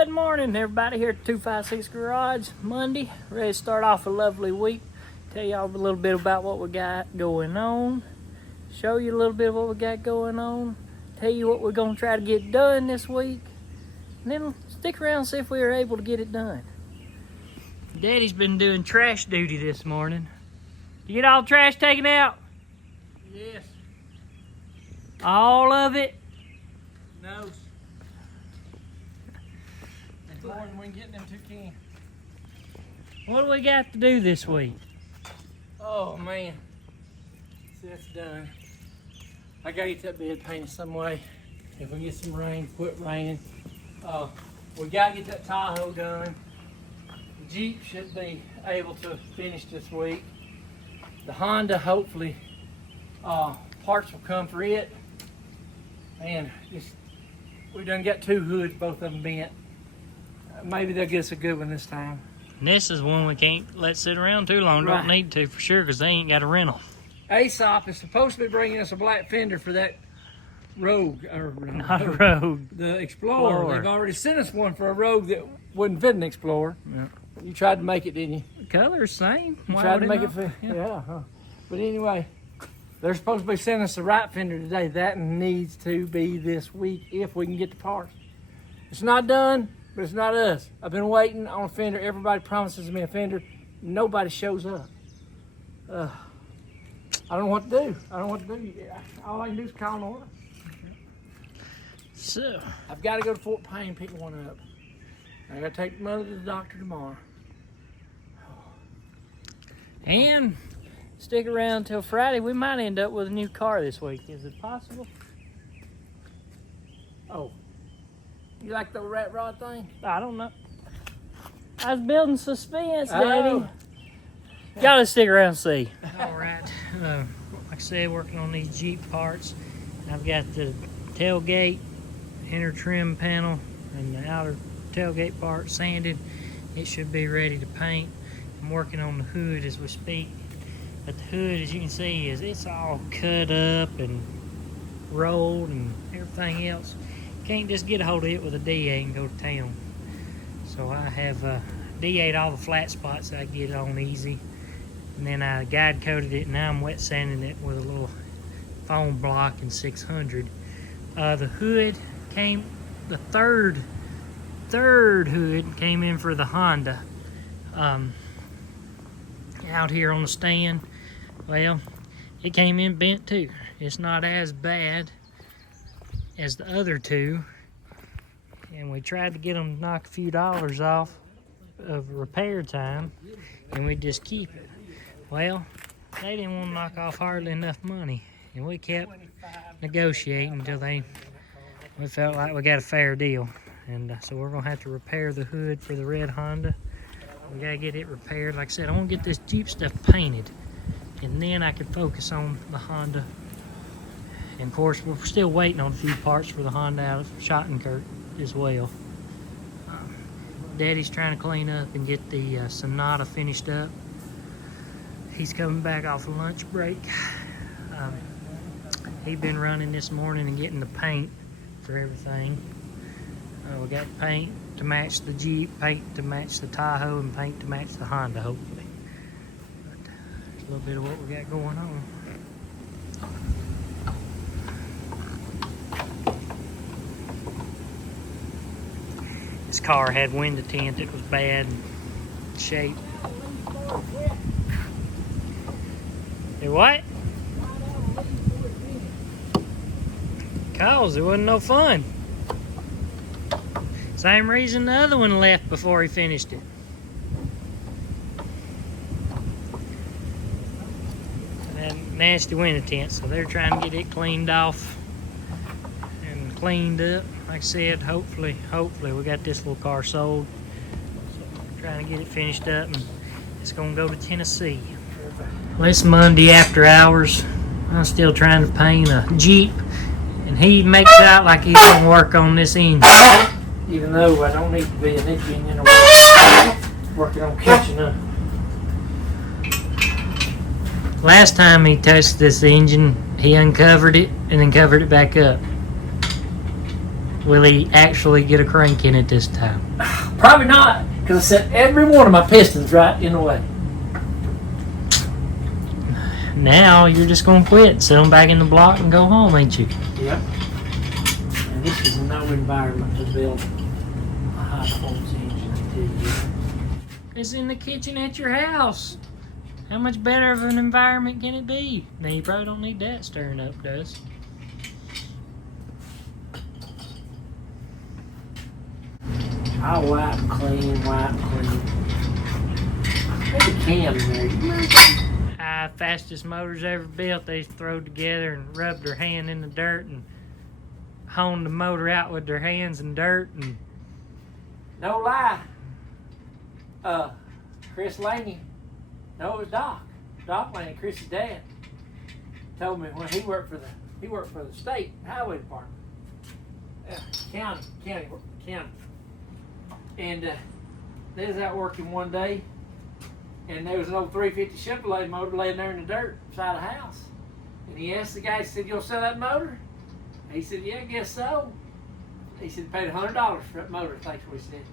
Good morning, everybody, here at 256 Garage. Monday, ready to start off a lovely week. Tell y'all a little bit about what we got going on. Show you a little bit of what we got going on. Tell you what we're going to try to get done this week. And then stick around and see if we are able to get it done. Daddy's been doing trash duty this morning. You get all the trash taken out? Yes. All of it? No. It's more than we can get in them 2 cans. What do we got to do this week? Oh man. See, that's done. I gotta get that bed painted some way. If we get some rain, quit raining. We gotta get that Tahoe done. The Jeep should be able to finish this week. The Honda, hopefully, parts will come for it. Man, we done got 2 hoods, both of them bent. Maybe they'll get us a good one this time. And this is one we can't let sit around too long. Right. Don't need to for sure, because they ain't got a rental. Aesop is supposed to be bringing us a black fender for that Rogue, or Not a Rogue. the Explorer. They've already sent us one for a Rogue that wouldn't fit an Explorer. Yeah. You tried to make it, didn't you? The color's same. You Why tried would to make it not? fit. Yeah. Yeah. Huh. But anyway, they're supposed to be sending us the right fender today. That needs to be this week if we can get the parts. It's not done, but it's not us. I've been waiting on a fender. Everybody promises me a fender. Nobody shows up. I don't know what to do. All I can do is call an order. So, I've got to go to Fort Payne and pick one up. I got to take mother to the doctor tomorrow. and stick around till Friday. We might end up with a new car this week. Is it possible? Oh, you like the rat rod thing? I don't know. I was building suspense, Daddy. Oh. Gotta stick around and see. All right. Like I said, working on these Jeep parts. I've got the tailgate, inner trim panel, and the outer tailgate part sanded. It should be ready to paint. I'm working on the hood as we speak. But the hood, as you can see, it's all cut up and rolled and everything else. Can't just get a hold of it with a D8 and go to town. So I have D8'd all the flat spots so I can get it on easy. And then I guide coated it, and now I'm wet sanding it with a little foam block in 600. The hood came, the third hood came in for the Honda. Out here on the stand, well, it came in bent too. It's not as bad as the other 2. And we tried to get them to knock a few dollars off of repair time, and we just keep it. Well, they didn't want to knock off hardly enough money, and we kept negotiating until we felt like we got a fair deal. And so we're gonna have to repair the hood for the red Honda. We gotta get it repaired. Like I said, I want to get this Jeep stuff painted, and then I can focus on the Honda. And of course, we're still waiting on a few parts for the Honda out of Schottenkirk as well. Daddy's trying to clean up and get the Sonata finished up. He's coming back off a lunch break. He's been running this morning and getting the paint for everything. We got paint to match the Jeep, paint to match the Tahoe, and paint to match the Honda, hopefully. But there's a little bit of what we got going on. This car had window tint that was bad shape. Hey, what? Cause it wasn't no fun. Same reason the other one left before he finished it. That nasty window tint, so they're trying to get it cleaned off and cleaned up. Like I said, hopefully we got this little car sold. So we're trying to get it finished up, and it's gonna go to Tennessee. Well, it's Monday after hours. I'm still trying to paint a Jeep, and he makes out like he's gonna work on this engine. Even though I don't need to be an engine, working on catching up. Last time he touched this engine, he uncovered it and then covered it back up. Will he actually get a crank in it this time? Probably not, because I set every one of my pistons right in the way. Now you're just gonna quit, sit them back in the block and go home, ain't you? Yep. And this is no environment to build a high performance engine, I tell you. It's in the kitchen at your house. How much better of an environment can it be? Now you probably don't need that stirring up, does? I'll wipe clean. There's a cam in there. You remember? Fastest motors ever built. They throwed together and rubbed their hand in the dirt and honed the motor out with their hands in dirt. And No lie. Chris Laney. No, it was Doc. Doc Laney, Chris's dad, told me when he worked for the state highway department. County. And they was out working one day, and there was an old 350 Chevrolet motor laying there in the dirt beside the house. And he asked the guy, he said, "You'll sell that motor?" He said, "Yeah, I guess so." He said, he paid $100 for that motor, I think what he said.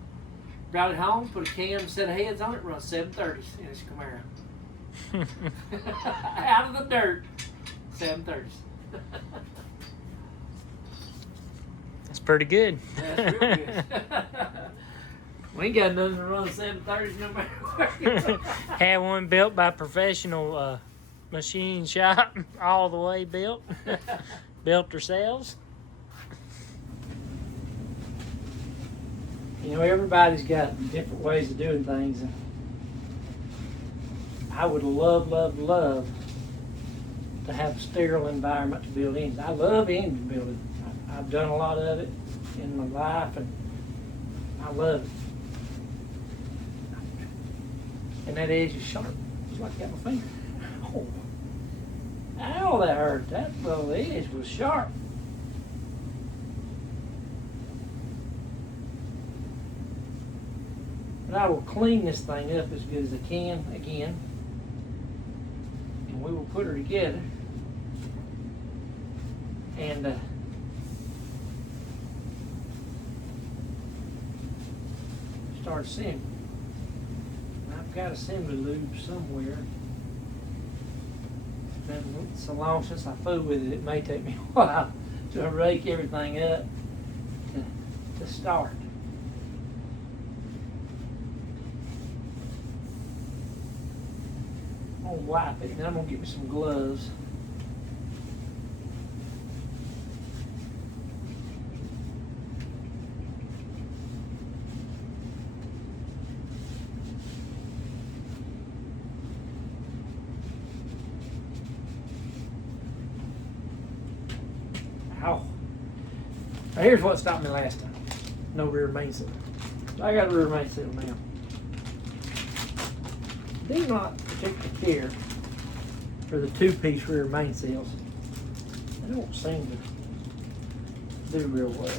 Brought it home, put a cam, set of heads on it, run 730s in his Camaro. Out of the dirt, 730s. that's pretty good. That's real good. We ain't got nothing to run 730s no matter what. Had one built by professional machine shop, all the way built. Built ourselves. You know, everybody's got different ways of doing things. And I would love to have a sterile environment to build engines. I love engine building. I've done a lot of it in my life, and I love it. And that edge is sharp. It's like I got my finger. Oh, ow, that hurt. That little edge was sharp. But I will clean this thing up as good as I can again. And we will put her together. And start assembling. I've got assembly lube somewhere. It's been so long since I fooled with it, it may take me a while to rake everything up to start. I'm gonna wipe it, and then I'm gonna get me some gloves. Ow. Now here's what stopped me last time. No rear mainsail. I got a rear mainsail now. Do not particularly care for the two-piece rear mainsails. They don't seem to do real well.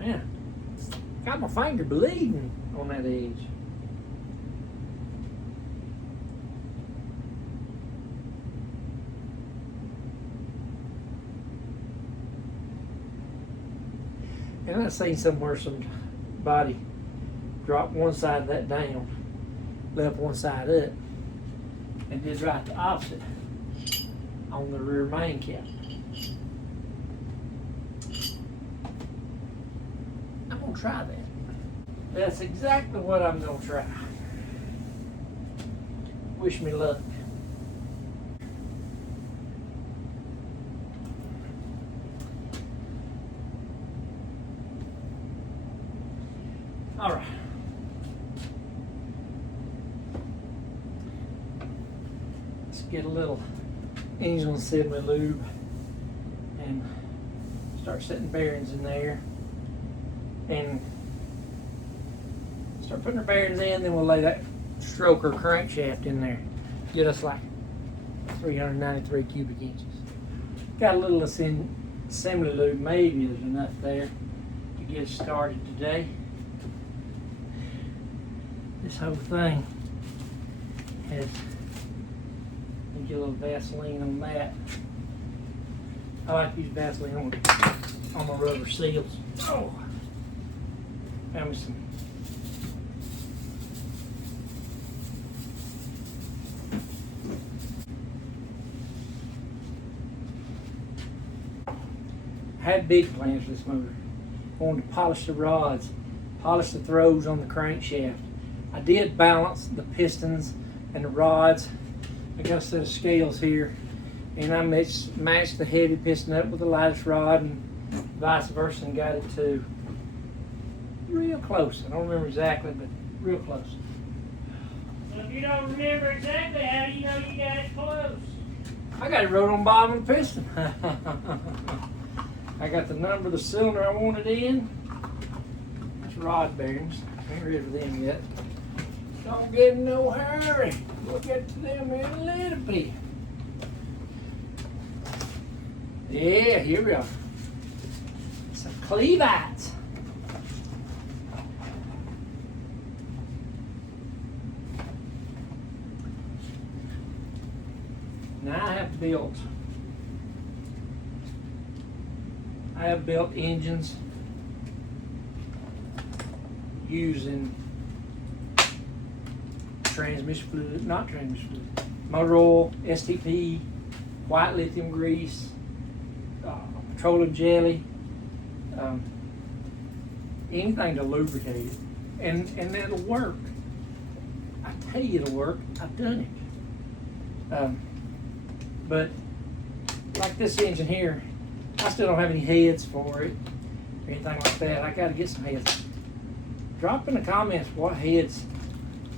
Man, got my finger bleeding on that edge. And I've seen somewhere somebody drop one side of that down, left one side up, and did right the opposite on the rear main cap. I'm gonna try that. That's exactly what I'm gonna try. Wish me luck. All right. Let's get a little engine assembly lube and start setting bearings in there and start putting our bearings in. Then we'll lay that stroker crankshaft in there. Get us like 393 cubic inches. Got a little assembly lube. Maybe there's enough there to get us started today. This whole thing has been get a little Vaseline on that. I like to use Vaseline on my rubber seals. Oh, found me some. I had big plans for this motor. I wanted to polish the rods, polish the throws on the crankshaft. I did balance the pistons and the rods. I got a set of scales here, and I matched the heavy piston up with the lightest rod and vice versa, and got it to real close. I don't remember exactly, but real close. So if you don't remember exactly, how do you know you got it close? I got it wrote on the bottom of the piston. I got the number of the cylinder I wanted in. That's rod bearings. Ain't rid of them yet. Don't get in no hurry. We'll get to them in a little bit. Yeah, here we are. Some clevites. Now I have built engines using transmission fluid, not transmission fluid, motor oil, STP, white lithium grease, petroleum jelly, anything to lubricate it, and it'll work. I tell you it'll work. I've done it. But like this engine here, I still don't have any heads for it or anything like that. I got to get some heads. Drop in the comments what heads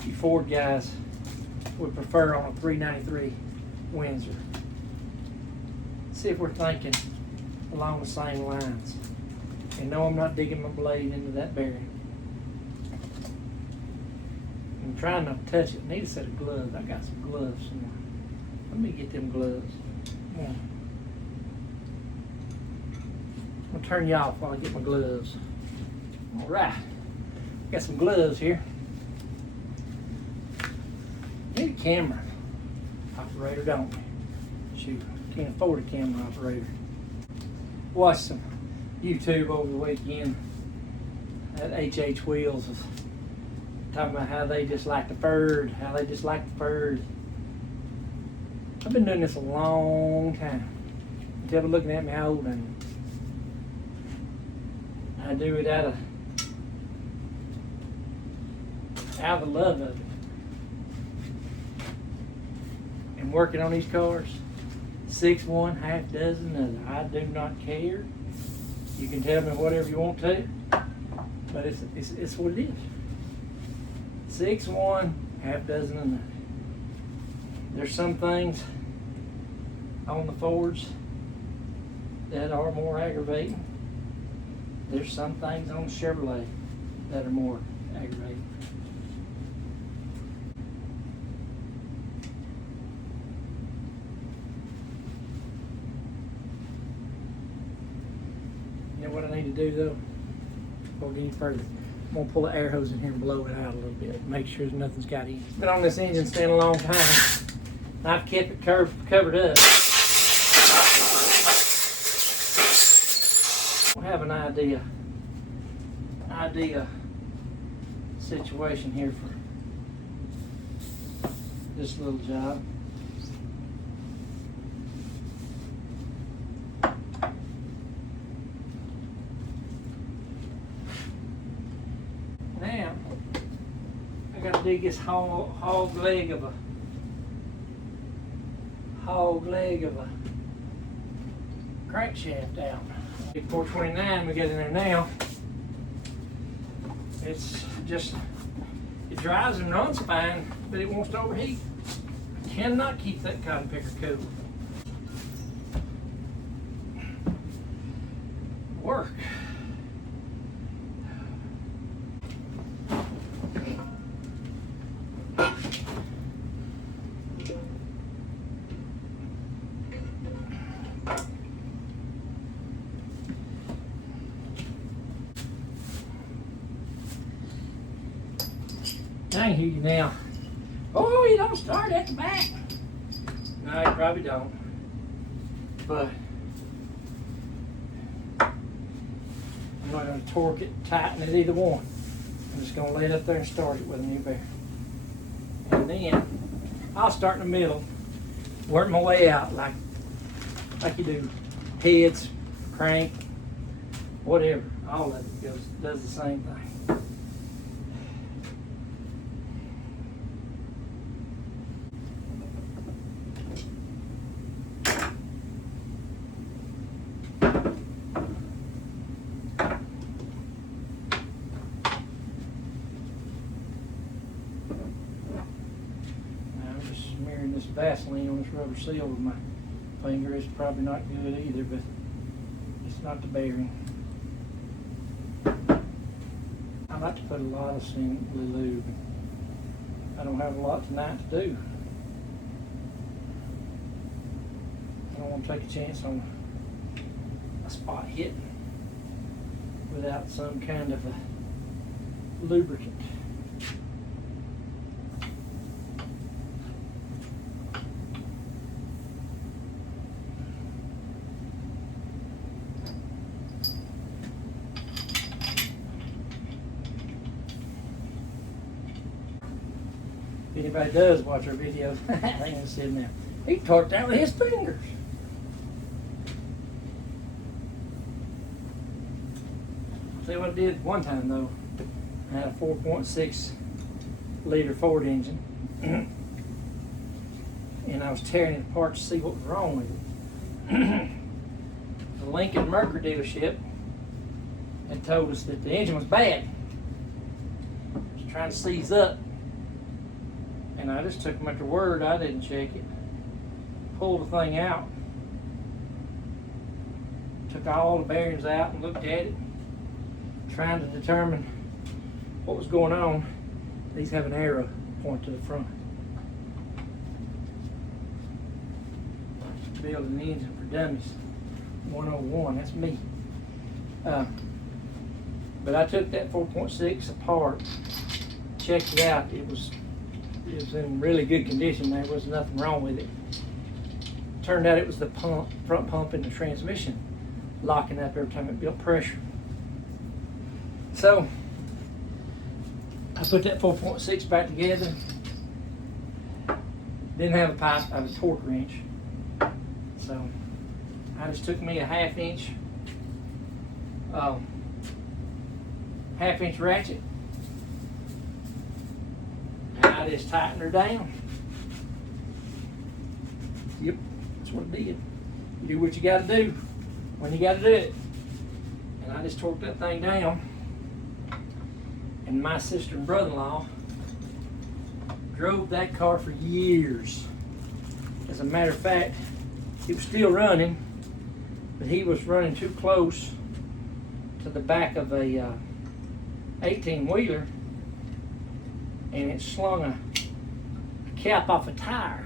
you Ford guys would prefer on a 393 Windsor. See if we're thinking along the same lines. And no, I'm not digging my blade into that bearing. I'm trying not to touch it. I need a set of gloves. I got some gloves somewhere. Let me get them gloves. Yeah. I'm gonna turn you off while I get my gloves. All right, got some gloves here. Need a camera operator, don't we? Shoot, can't afford a camera operator. Watched some YouTube over the weekend. That HH Wheels was talking about how they just like the Ford, I've been doing this a long time. Until they're looking at me how old I am. I do it out of the love of it. And working on these cars, 6 one, half dozen other. I do not care. You can tell me whatever you want to, but it's what it is. 6 one, half dozen another. There's some things on the Fords that are more aggravating. There's some things on the Chevrolet that are more aggravating. You know what I need to do though? Before we get any further, I'm gonna pull the air hose in here and blow it out a little bit. Make sure nothing's got in. Been on this engine stand a long time. I've kept it covered up. I have an idea situation here for this little job. Now, I got to dig this hog leg of a crankshaft out. Big 429 we got in there now. It's just, it drives and runs fine, but it wants to overheat. I cannot keep that cotton picker cool. Work. I can hear you now. Oh, you don't start at the back. No, No, you probably don't. But I'm not going to torque it, tighten it, either one. I'm just going to lay it up there and start it with a new bearing. And then I'll start in the middle, work my way out like you do heads, crank, whatever. All of it does the same thing. Smearing this Vaseline on this rubber seal with my finger is probably not good either, but it's not the bearing. I like to put a lot of Simply Lube. I don't have a lot tonight to do. I don't want to take a chance on a spot hitting without some kind of a lubricant. If anybody does watch our videos, they can see him now. He torqued that with his fingers. I'll tell you what I did one time though. I had a 4.6 liter Ford engine and I was tearing it apart to see what was wrong with it. The Lincoln Mercury dealership had told us that the engine was bad. It was trying to seize up. And I just took them at their word. I didn't check it. Pulled the thing out. Took all the bearings out and looked at it. Trying to determine what was going on. These have an arrow point to the front. Building the engine for dummies. 101, that's me. But I took that 4.6 apart, checked it out. It was in really good condition. There was nothing wrong with it. Turned out it was the front pump in the transmission locking up every time it built pressure. So I put that 4.6 back together. Didn't have a pipe, I have a torque wrench. So I just took me a half-inch ratchet. I just tightened her down. Yep, that's what it did. You do what you got to do when you got to do it. And I just torqued that thing down. And my sister and brother-in-law drove that car for years. As a matter of fact, it was still running, but he was running too close to the back of a 18-wheeler. And it slung a cap off a tire.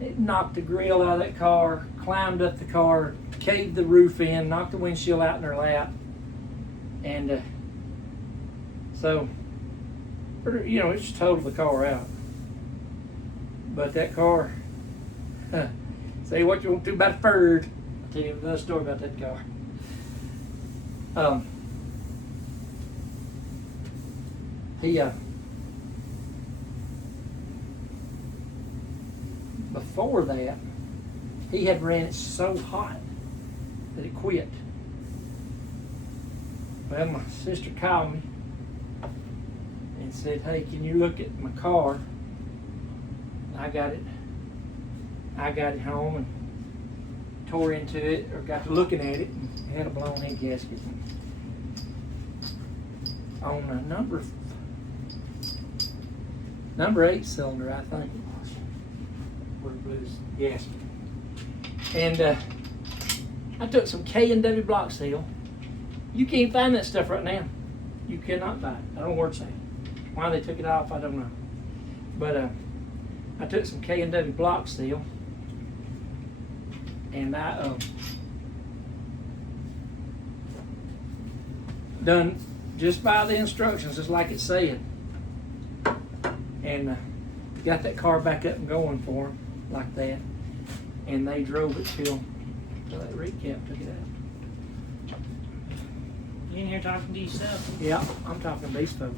It knocked the grill out of that car, climbed up the car, caved the roof in, knocked the windshield out in her lap. And so, you know, it just totaled the car out. But that car, say what you want to about a Ford. I'll tell you another story about that car. Before that, he had ran it so hot that it quit. Well, my sister called me and said, "Hey, can you look at my car?" I got it home and tore into it, or got to looking at it, and it had a blown head gasket on a number 8 cylinder, I think it was, where it blew his gasket. And I took some K&W block seal. You can't find that stuff right now. You cannot buy it. I don't know where it's at. Why they took it off, I don't know. But I took some K&W block seal, and I done just by the instructions, just like it said, and got that car back up and going for him. like that. And they drove it till that recap took it out. You in here talking to yourself? Yeah, I'm talking to these folks.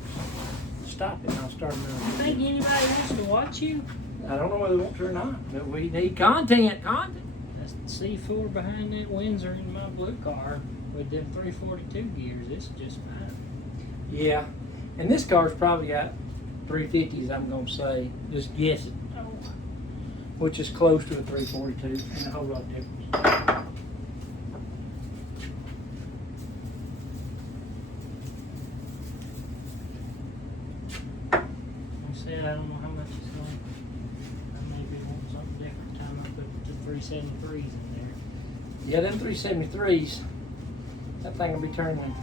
Stop it and I'll start another. You think anybody wants to watch you? I don't know whether they want to or not, but we need content. That's the C4 behind that Windsor in my blue car with them 342 gears. It's just fine. Yeah, and this car's probably got 350s, I'm going to say. Just guessing. Oh. Which is close to a 342 and a whole lot of difference. Like I said, I don't know how much it's going. I maybe want something different time I put the 373s in there. Yeah, them 373s, that thing will be turning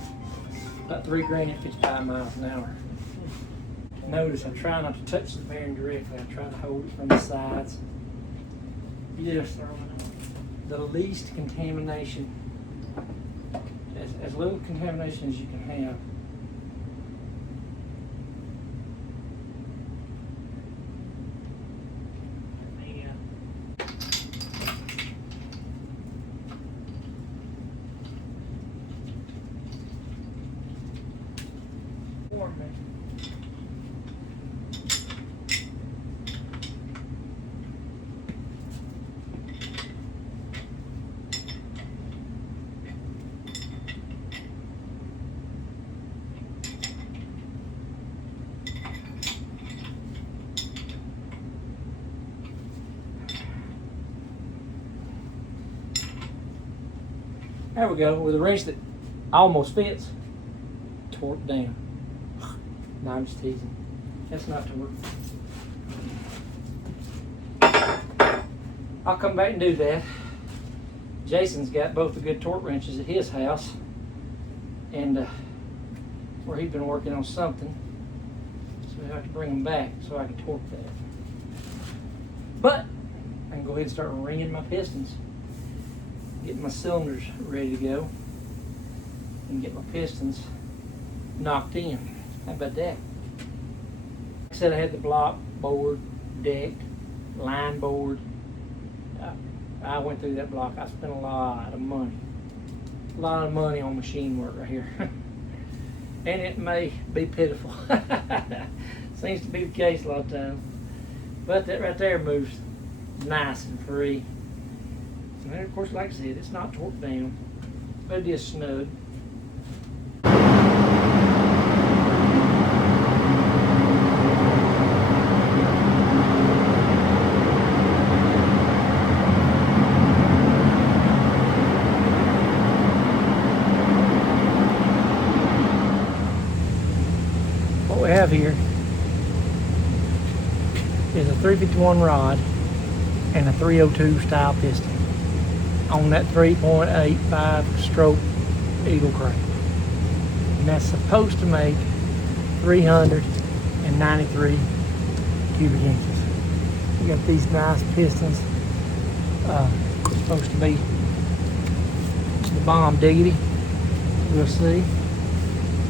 about 3 grand at 55 miles an hour. Notice I try not to touch the bearing directly. I try to hold it from the sides. Just the least contamination, as little contamination as you can have. There we go, with a wrench that almost fits, torque down. No, I'm just teasing. That's not torque. I'll come back and do that. Jason's got both the good torque wrenches at his house, and where he's been working on something, so we have to bring them back so I can torque that. But I can go ahead and start ringing my pistons. Get my cylinders ready to go and get my pistons knocked in. How about that? Like I said, I had the block board decked, line board. I went through that block. I spent a lot of money on machine work right here. And it may be pitiful. Seems to be the case a lot of times. But that right there moves nice and free. And then, of course, like I said, it's not torqued down, but it is snug. What we have here is a 351 rod and a 302 style piston on that 3.85 stroke Eagle Crane. And that's supposed to make 393 cubic inches. We got these nice pistons. Supposed to be the bomb diggity. We'll see.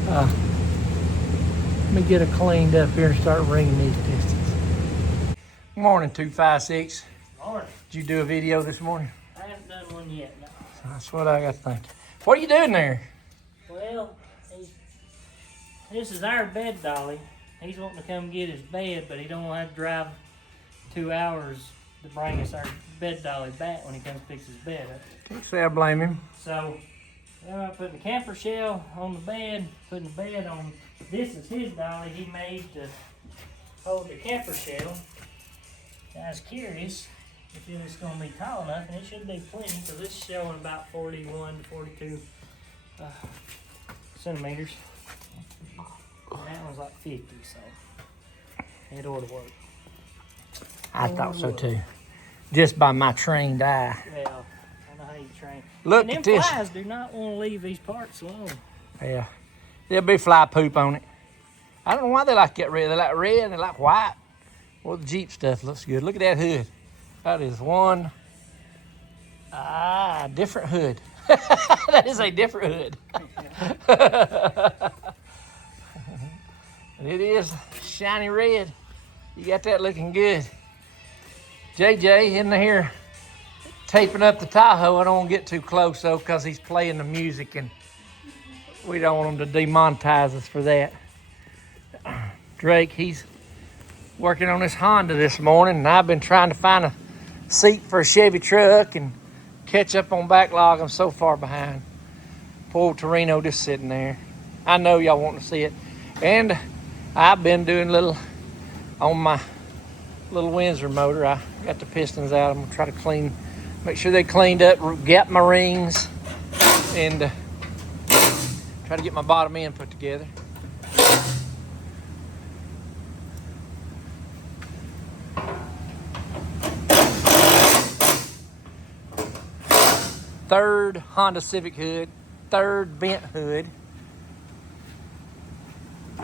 Let me get it cleaned up here and start ringing these pistons. Good morning, 256. Morning. Did you do a video this morning? I haven't done one yet, no. That's what I got to think. What are you doing there? Well, this is our bed dolly. He's wanting to come get his bed, but he don't want to have to drive 2 hours to bring us our bed dolly back when he comes fix his bed up. Can't say I blame him. So, I'm putting the camper shell on the bed, putting the bed on. This is his dolly he made to hold the camper shell. I was curious if it was going to be tall enough, and it should be plenty, because it's showing about 41 to 42 centimeters. And that one's like 50, so it ought to work. I thought so too. Just by my trained eye. Well, I know how you train. Look and at this. Flies do not want to leave these parts alone. Yeah. There'll be fly poop on it. I don't know why they like to get red. They like red and they like white. Well, the Jeep stuff looks good. Look at that hood. That is one different hood. That is a different hood. And it is shiny red. You got that looking good. JJ in here taping up the Tahoe. I don't want to get too close though because he's playing the music and we don't want him to demonetize us for that. Drake, he's working on this Honda this morning, and I've been trying to find a seat for a Chevy truck and catch up on backlog. I'm so far behind. Poor old Torino just sitting there. I know y'all want to see it. And I've been doing little on my little Windsor motor. I got the pistons out. I'm gonna try to make sure they cleaned up, gap my rings, and try to get my bottom end put together. Third Honda Civic hood, third bent hood.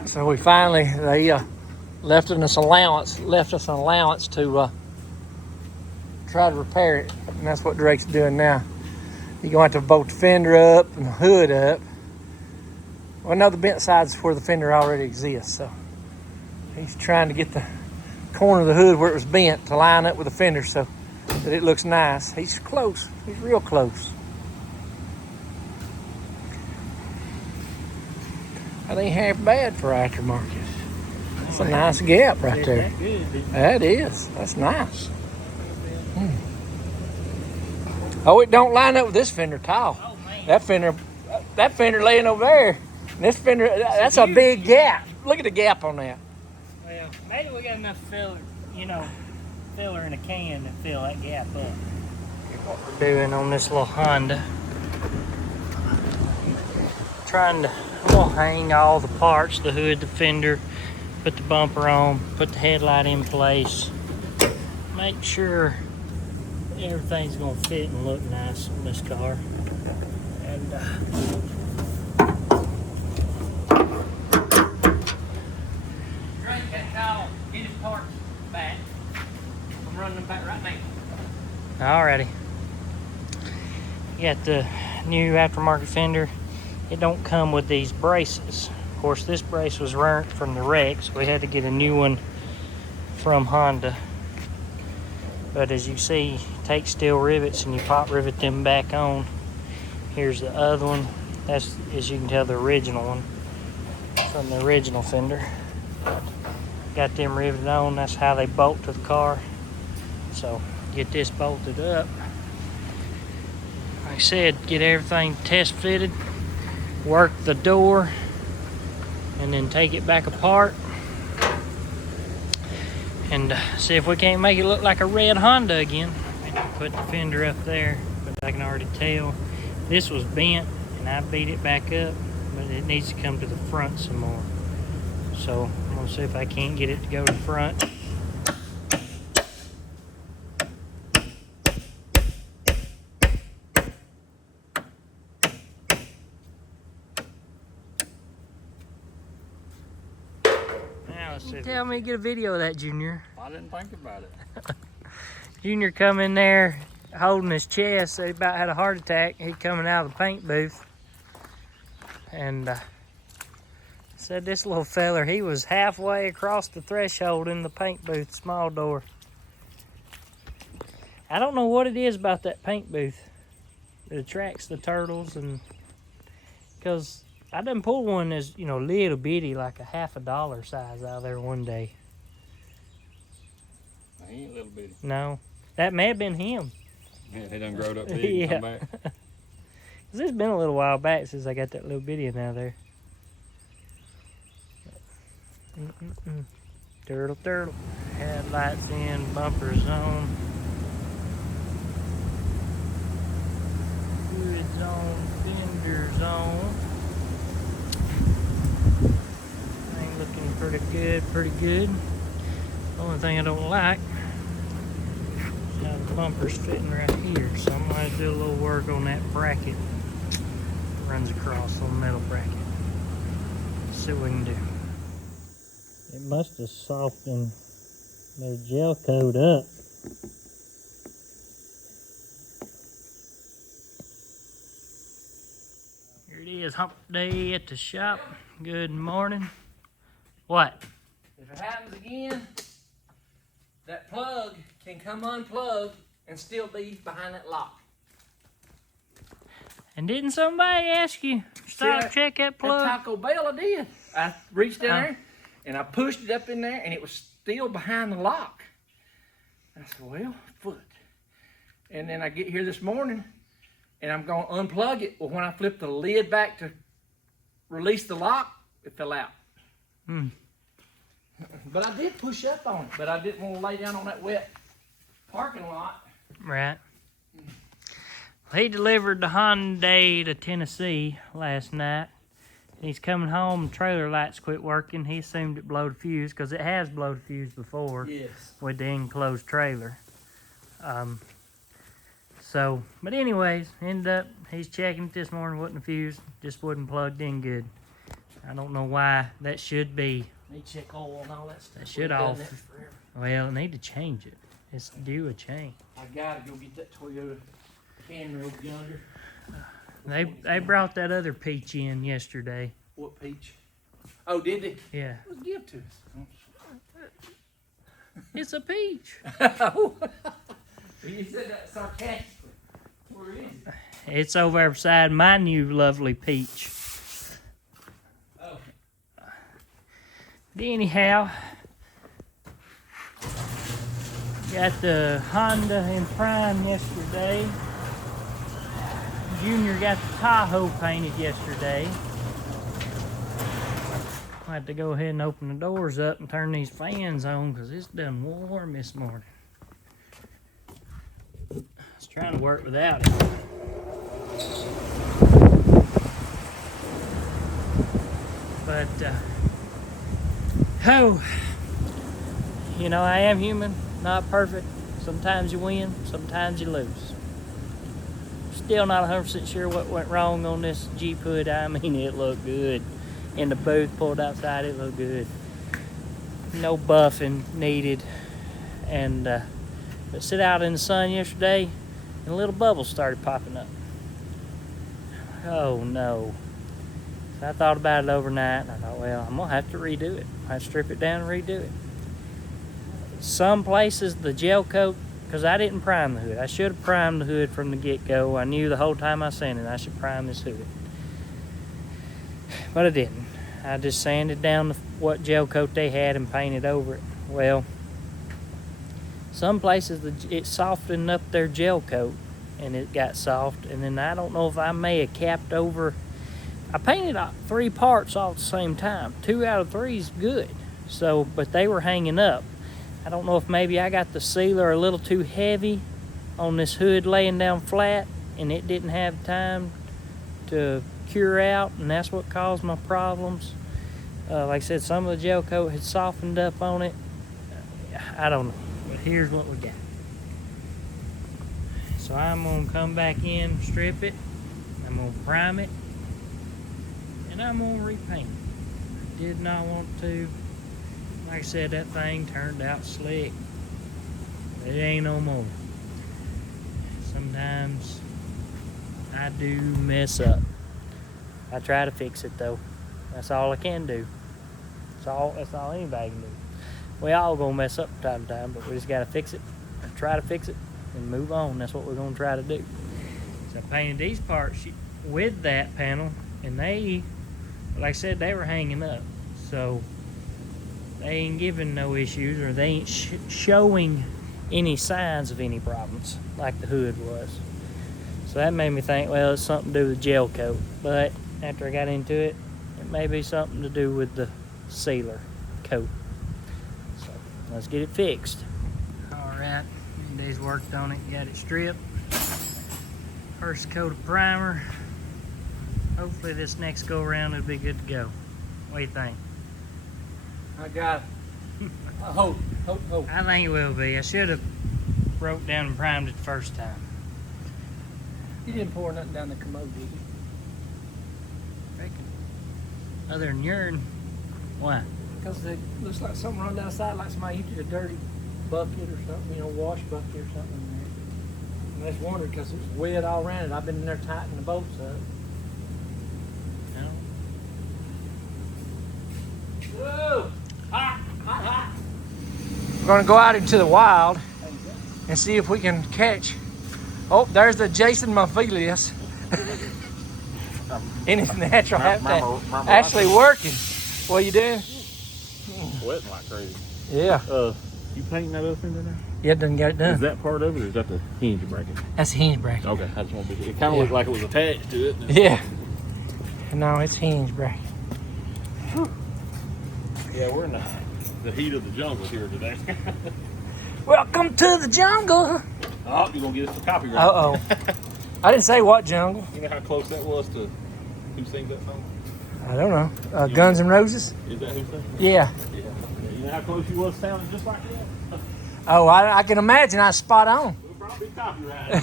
So we finally, they left us an allowance to try to repair it. And that's what Drake's doing now. You're going to have to bolt the fender up and the hood up. Well, no, the bent side's where the fender already exists. So he's trying to get the corner of the hood where it was bent to line up with the fender so that it looks nice. He's close. He's real close. That ain't half bad for aftermarket. That's a nice gap right there. That is. That's nice. Oh, it don't line up with this fender tile. That fender laying over there. And this fender, that's a big gap. Look at the gap on that. Well, maybe we got enough filler in a can to fill that gap up. What we're doing on this little Honda, we'll hang all the parts, the hood, the fender, put the bumper on, put the headlight in place, make sure everything's gonna fit and look nice on this car. And Drake got to call, get his parts back. I'm running them back right now. Alrighty. You got the new aftermarket fender. It don't come with these braces. Of course, this brace was burnt from the wreck, so we had to get a new one from Honda. But as you see, you take steel rivets and you pop rivet them back on. Here's the other one. That's, as you can tell, the original one from the original fender. Got them riveted on. That's how they bolt to the car. So get this bolted up. Like I said, get everything test fitted. Work the door and then take it back apart and see if we can't make it look like a red Honda again. Put the fender up there, but I can already tell this was bent and I beat it back up, but it needs to come to the front some more. So I'm gonna see if I can't get it to go to the front. Tell me to get a video of that, Junior. I didn't think about it. Junior come in there holding his chest. He about had a heart attack. He coming out of the paint booth. And said this little feller, he was halfway across the threshold in the paint booth, small door. I don't know what it is about that paint booth that attracts the turtles, and because I done pulled one that's, you know, little bitty, like a $50 size out of there one day. He ain't little bitty. No, that may have been him. Yeah, he done growed up big and come back. Cause it's been a little while back since I got that little bitty in out there. Turtle. Headlights in, bumpers on. Hood's on, fenders on. Thing looking pretty good. The only thing I don't like is how the bumper's fitting right here. So I'm gonna do a little work on that bracket. Runs across the metal bracket. See what we can do. It must have softened their gel coat up. Here it is, hump day at the shop. Good morning. What? If it happens again, that plug can come unplugged and still be behind that lock. And didn't somebody ask you stop, check that At plug? Taco Bell, I did. I reached down there and I pushed it up in there and it was still behind the lock. I said, well, foot. And then I get here this morning and I'm going to unplug it. Well, when I flip the lid back to release the lock, it fell out. But I did push up on it, but I didn't want to lay down on that wet parking lot. Right. He delivered the Hyundai to Tennessee last night. He's coming home, trailer lights quit working. He assumed it blowed a fuse because it has blowed a fuse before. Yes. With the enclosed trailer. But anyways, ended up, he's checking it this morning, wasn't a fuse, just wasn't plugged in good. I don't know why that should be. Need to check oil and all that stuff. That should We've done off. that forever. Well, I need to change it. It's due a change. I gotta go get that Toyota Camry over yonder. They brought that other peach in yesterday. What peach? Oh, did they? Yeah. It was a gift to us. It's a peach. You said that sarcastically. Where is it? It's over there beside my new lovely peach. Oh. But anyhow, got the Honda in prime yesterday. Junior got the Tahoe painted yesterday. I had to go ahead and open the doors up and turn these fans on because it's done warm this morning. I was trying to work without it. But, you know, I am human, not perfect. Sometimes you win, sometimes you lose. Still not 100% sure what went wrong on this Jeep hood. I mean, it looked good. In the booth, pulled outside, it looked good. No buffing needed. And but sit out in the sun yesterday, and little bubbles started popping up. Oh no. So I thought about it overnight, and I thought, well, I'm gonna have to redo it. I have to strip it down and redo it. Some places, the gel coat, because I didn't prime the hood. I should have primed the hood from the get-go. I knew the whole time I sanded it, I should prime this hood. But I didn't. I just sanded down what gel coat they had and painted over it. Well, some places it softened up their gel coat and it got soft, and then I don't know if I may have capped over. I painted 3 parts all at the same time. 2 out of 3 is good. So, but they were hanging up. I don't know if maybe I got the sealer a little too heavy on this hood laying down flat and it didn't have time to cure out, and that's what caused my problems. Like I said, some of the gel coat had softened up on it. I don't know, but here's what we got. So I'm gonna come back in, strip it, I'm gonna prime it, and I'm gonna repaint it. Did not want to. Like I said, that thing turned out slick. It ain't no more. Sometimes I do mess up. I try to fix it though. That's all I can do. That's all anybody can do. We all gonna mess up from time to time, but we just gotta fix it and try to fix it and move on. That's what we're gonna try to do. So I painted these parts with that panel, and they, like I said, they were hanging up. So they ain't giving no issues, or they ain't showing any signs of any problems like the hood was. So that made me think, well, it's something to do with gel coat. But after I got into it, it may be something to do with the sealer coat. So let's get it fixed. All right, days worked on it, got it stripped. First coat of primer. Hopefully this next go around it'll be good to go. What do you think? I got it. Hope. I think it will be. I should have broke down and primed it the first time. You didn't pour nothing down the commode, did you? Reckon. Other than urine. Why? Because it looks like something run down the side, like somebody used a dirty bucket or something, wash bucket or something in there. And I just wondered because it was wet all around it. I've been in there tightening the bolts up. No. Whoa! Hot! gonna go out into the wild and see if we can catch. Oh, there's the Jason Mophilis in his natural habitat. Actually working. What are you doing? Sweating like crazy. Yeah. You painting that up into there? Yeah, it doesn't get it done. Is that part of it, or is that the hinge bracket? That's the hinge bracket. Okay, I just want to be. It kind of looked like it was attached to it. Yeah. No, it's hinge bracket. Yeah, we're in the heat of the jungle here today. Welcome to the jungle. Oh, you're gonna get us the copyright. Uh-oh. I didn't say what jungle. You know how close that was to who sings that song? I don't know. Guns N' Roses? Is that who sings it? Yeah. Yeah. You know how close you was sounding just like that? Oh, I can imagine I was spot on. We'll probably be copyrighted.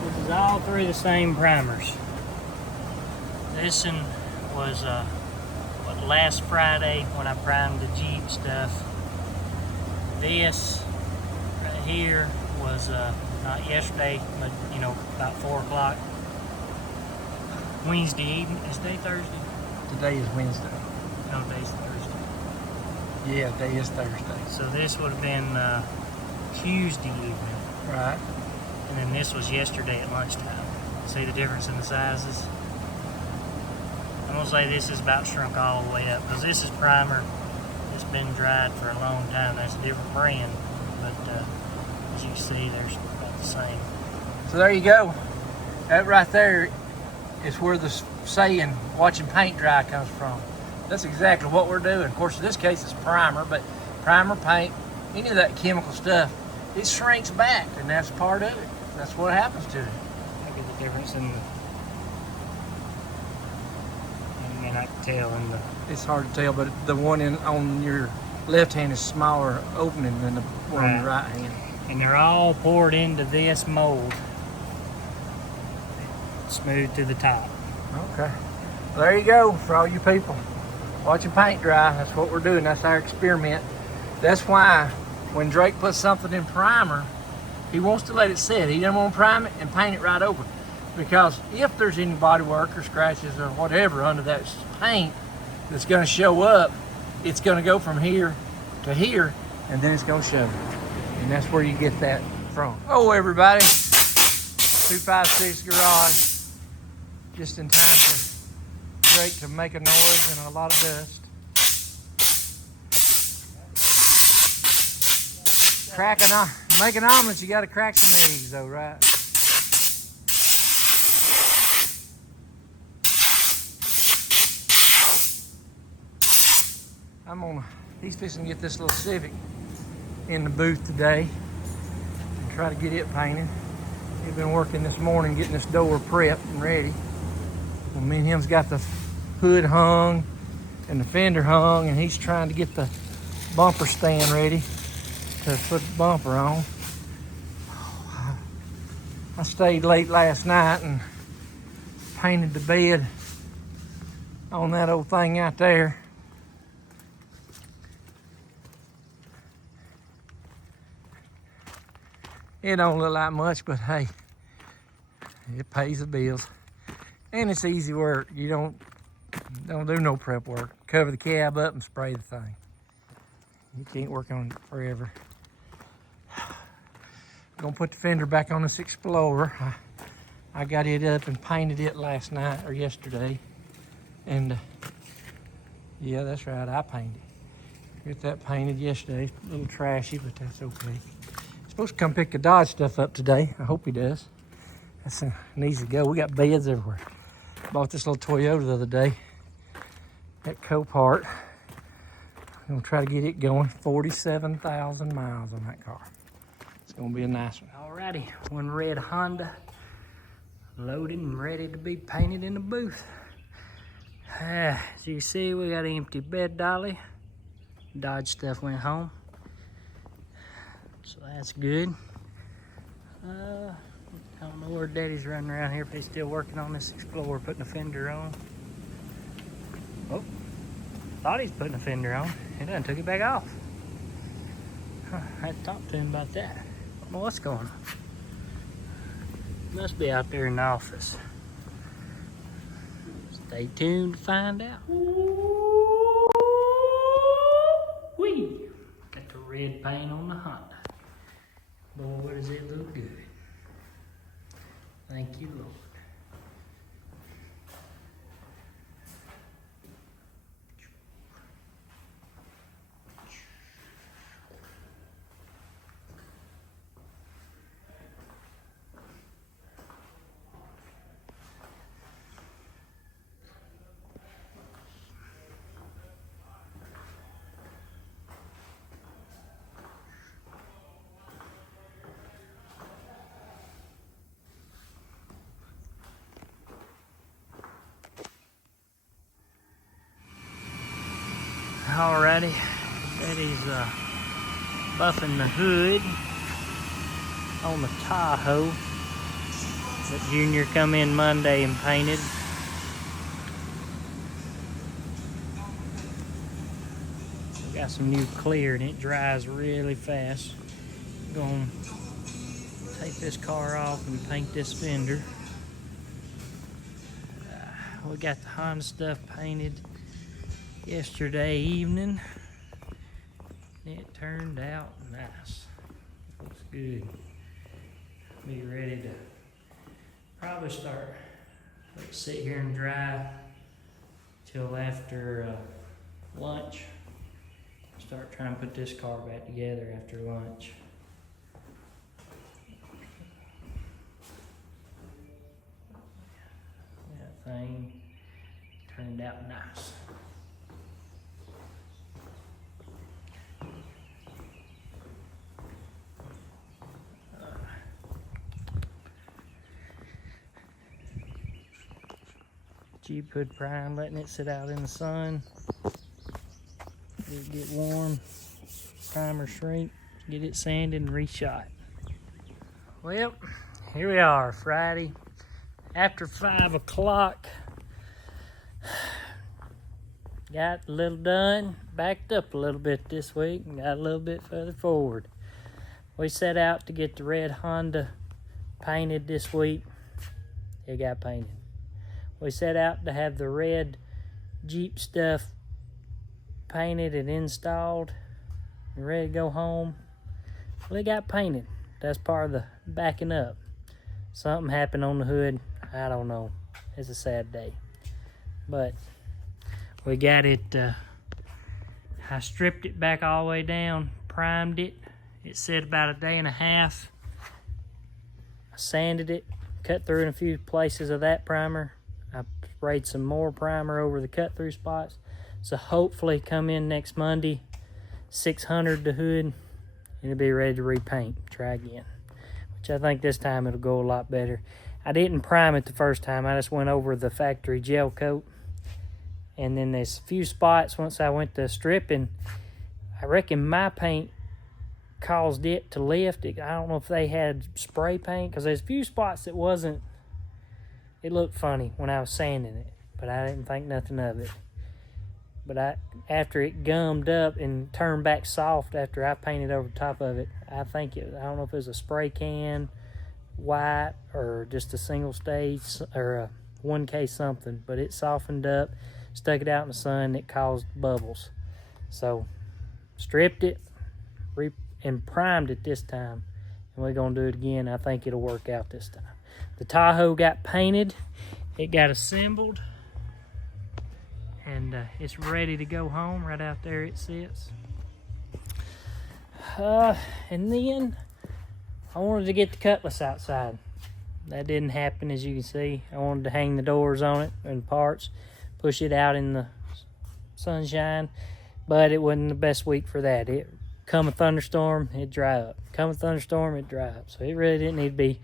This is all three the same primers. This one was last Friday when I primed the Jeep stuff. This right here was not yesterday, but you know, about 4 o'clock. Wednesday evening. Is today Thursday? Today is Wednesday. No, today's Thursday. Yeah, today is Thursday. So this would have been Tuesday evening. Right. And then this was yesterday at lunchtime. See the difference in the sizes? I'm gonna say this is about shrunk all the way up because this is primer. It's been dried for a long time. That's a different brand, but as you can see, they're about the same. So there you go. That right there is where the saying watching paint dry comes from. That's exactly what we're doing. Of course, in this case, it's primer, but primer, paint, any of that chemical stuff, it shrinks back, and that's part of it. That's what happens to it. Look at the difference in the. I mean, I can tell in the. It's hard to tell, but the one on your left hand is smaller opening than the one on the right hand. And they're all poured into this mold. Smooth to the top. Okay. Well, there you go for all you people watching paint dry. That's what we're doing. That's our experiment. That's why when Drake puts something in primer, he wants to let it sit. He doesn't want to prime it and paint it right over. Because if there's any body work or scratches or whatever under that paint that's going to show up, it's going to go from here to here, and then it's going to show. And that's where you get that from. Oh, everybody. 256 garage. Just in time for Drake to make a noise and a lot of dust. Make an omelet, you gotta crack some eggs though, right? He's fixing to get this little Civic in the booth today and try to get it painted. He's been working this morning getting this door prepped and ready. Well, me and him's got the hood hung and the fender hung, and he's trying to get the bumper stand ready to put the bumper on. I stayed late last night and painted the bed on that old thing out there. It don't look like much, but hey, it pays the bills. And it's easy work. You don't do no prep work. Cover the cab up and spray the thing. You can't work on it forever. Gonna put the fender back on this Explorer. I got it up and painted it last night or yesterday. And yeah, that's right, I painted it. Got that painted yesterday. A little trashy, but that's okay. Supposed to come pick the Dodge stuff up today. I hope he does. That's an easy go. We got beds everywhere. Bought this little Toyota the other day at Copart. I'm gonna try to get it going. 47,000 miles on that car. It's gonna be a nice one. Alrighty, one red Honda loaded and ready to be painted in the booth. As you see, we got an empty bed dolly. Dodge stuff went home, so that's good. I don't know where Daddy's running around here, but he's still working on this Explorer, putting a fender on. Oh, thought he's putting a fender on. He done took it back off. Huh, I had to talk to him about that. I don't know what's going on. Must be out there in the office. Stay tuned to find out. red paint on the Honda. Boy, does it look good. Thank you, Lord. Alrighty, Betty's buffing the hood on the Tahoe that Junior come in Monday and painted. We got some new clear and it dries really fast. Gonna take this car off and paint this fender. We got the Honda stuff painted yesterday evening. It turned out nice. Looks good. Be ready to probably start. Let's sit here and dry till after lunch. Start trying to put this car back together after lunch. That thing turned out nice. Jeep hood prime, letting it sit out in the sun. Let it get warm. Primer shrink. Get it sanded and reshot. Well, here we are, Friday after 5 o'clock. Got a little done. Backed up a little bit this week and got a little bit further forward. We set out to get the red Honda painted this week. It got painted. We set out to have the red Jeep stuff painted and installed and ready to go home. Well, it got painted. That's part of the backing up. Something happened on the hood. I don't know. It's a sad day. But we got it. I stripped it back all the way down, primed it. It said about a day and a half. I sanded it, cut through in a few places of that primer. I sprayed some more primer over the cut through spots. So hopefully come in next Monday, 600 the hood, and it'll be ready to repaint, try again. Which I think this time it'll go a lot better. I didn't prime it the first time, I just went over the factory gel coat. And then there's a few spots once I went to stripping, I reckon my paint caused it to lift. I don't know if they had spray paint, because there's a few spots that wasn't. It looked funny when I was sanding it, but I didn't think nothing of it. But after it gummed up and turned back soft after I painted over the top of it, I don't know if it was a spray can, white, or just a single stage, or a 1K something, but it softened up, stuck it out in the sun, it caused bubbles. So, stripped it, and primed it this time, and we're gonna do it again. I think it'll work out this time. The Tahoe got painted, it got assembled, and it's ready to go home. Right out there it sits. And then I wanted to get the cutlass outside. That didn't happen, as you can see. I wanted to hang the doors on it and parts, push it out in the sunshine, but it wasn't the best week for that. It come a thunderstorm, it'd dry up. Come a thunderstorm, it'd dry up. So it really didn't need to be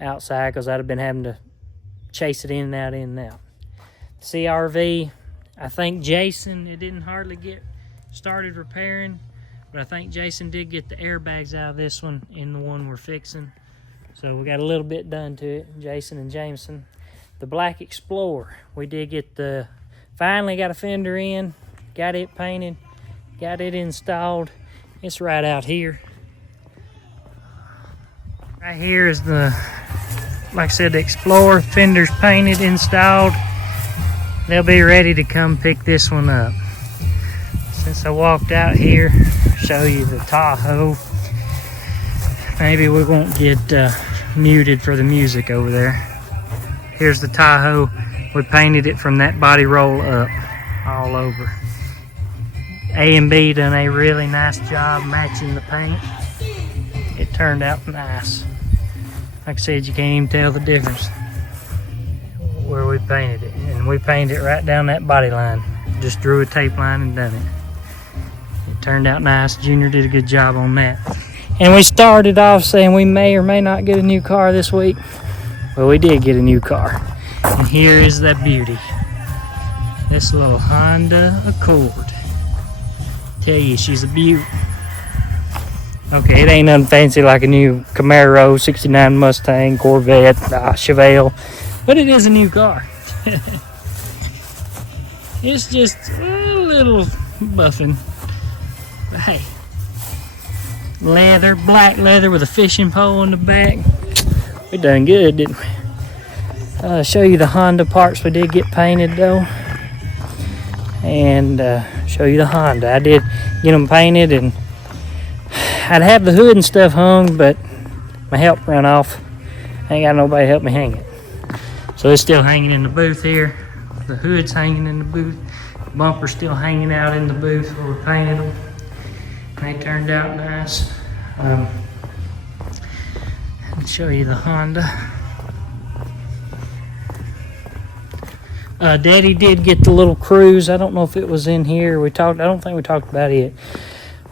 outside, because I'd have been having to chase it in and out, in and out. CRV, I think Jason, it didn't hardly get started repairing, but I think Jason did get the airbags out of this one in the one we're fixing. So we got a little bit done to it, Jason and Jameson. The Black Explorer, we did get finally got a fender in, got it painted, got it installed. It's right out here. Right here is like I said, the Explorer. Fender's painted, installed. They'll be ready to come pick this one up. Since I walked out here, show you the Tahoe. Maybe we won't get muted for the music over there. Here's the Tahoe. We painted it from that body roll up all over. A and B done a really nice job matching the paint. It turned out nice. Like I said, you can't even tell the difference where we painted it. And we painted it right down that body line. Just drew a tape line and done it. It turned out nice. Junior did a good job on that. And we started off saying we may or may not get a new car this week. Well, we did get a new car. And here is that beauty. This little Honda Accord. Tell you, she's a beaut. Okay, it ain't nothing fancy like a new Camaro, 69 Mustang, Corvette, Chevelle, but it is a new car. It's just a little buffing, but hey, leather, black leather with a fishing pole in the back. We done good, didn't we? Show you the Honda parts we did get painted though, and show you the Honda. I did get them painted, and I'd have the hood and stuff hung, but my help ran off. I ain't got nobody to help me hang it. So it's still hanging in the booth here. The hood's hanging in the booth. The bumper's still hanging out in the booth where we painted them. They turned out nice. I'll show you the Honda. Daddy did get the little cruise. I don't know if it was in here. I don't think we talked about it.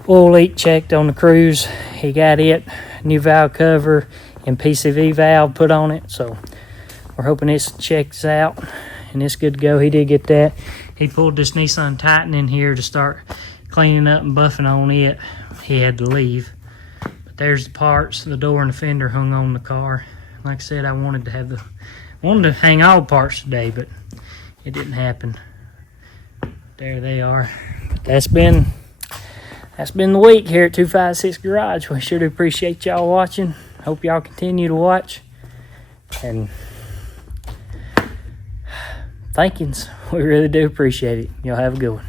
Oil leak checked on the cruise. He got it. New valve cover and PCV valve put on it. So we're hoping this checks out and it's good to go. He did get that. He pulled this Nissan Titan in here to start cleaning up and buffing on it. He had to leave. But there's the parts. The door and the fender hung on the car. Like I said, I wanted to hang all parts today, but it didn't happen. There they are. But that's been the week here at 256 Garage. We sure do appreciate y'all watching. Hope y'all continue to watch. And thankings. We really do appreciate it. Y'all have a good one.